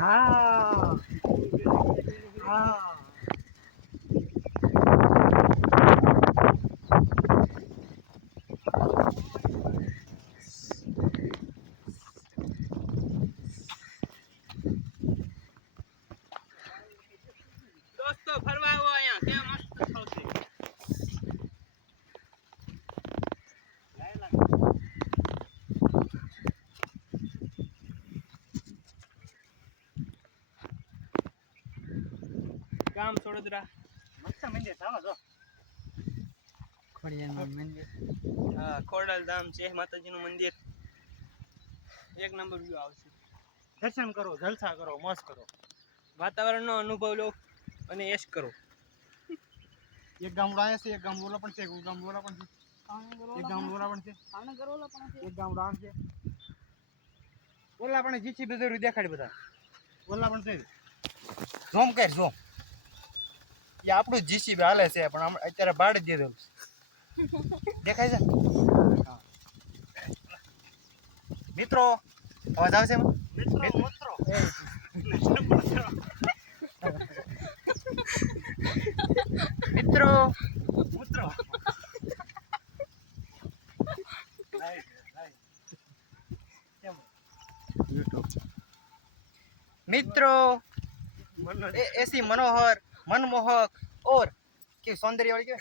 हाँ हाँ દોસ્તો ફરવા આવો અહીંયા કેમ મસ્ત થશે ગામ સોડદરા મસ્ત મંદિર થાવા જો ખોડિયારનું મંદિર હા ખોડલ ધામ છે માતાજીનું મંદિર એક નંબર વ્યૂ આવશે દર્શન કરો જલસા કરો મોજ કરો વાતાવરણનો અનુભવ લો અને એશ કરો એક ગામડું આયા છે એક ગામડું ઓલા પણ છે એક ગામડું ઓલા પણ છે એક ગામડું ઓલા પણ છે એક ગામડું આમ છે ઓલા પણ જીસી બધું દેખાડી બધા ઓલા પણ છે ઝોમ કર ઝોમ એ આપણું જીસીબી હાલે છે પણ અત્યારે બાળી દીધું દેખાય છે મિત્રો અવાજ આવશે મિત્રો મિત્રો મિત્રો ऐसी मनोहर मनमोहक और कि सौंदर्य वाली क्या